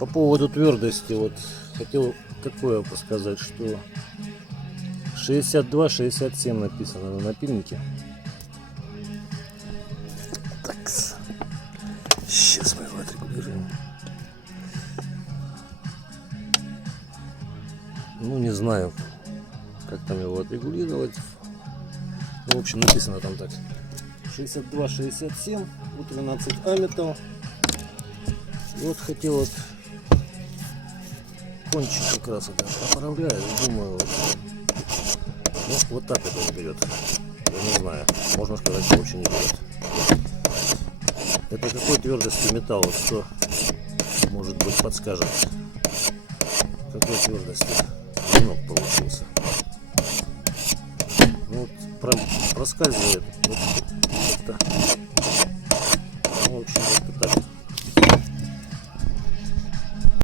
По поводу твердости, вот хотел такое сказать, что 62-67 написано на напильнике. Так, сейчас мы его отрегулируем. Ну, не знаю, как там его отрегулировать. Ну, в общем, написано там так: 62-67, вот 12 амметов. И вот хотел вот кончик как раз это поправляю, думаю, вот так это он берет. Я не знаю, можно сказать, что вообще не берет. Это какой твердости металл, вот кто, может быть, подскажет, какой твердости клинок получился. Ну, вот проскальзывает вот как-то, ну, в общем, как-то так.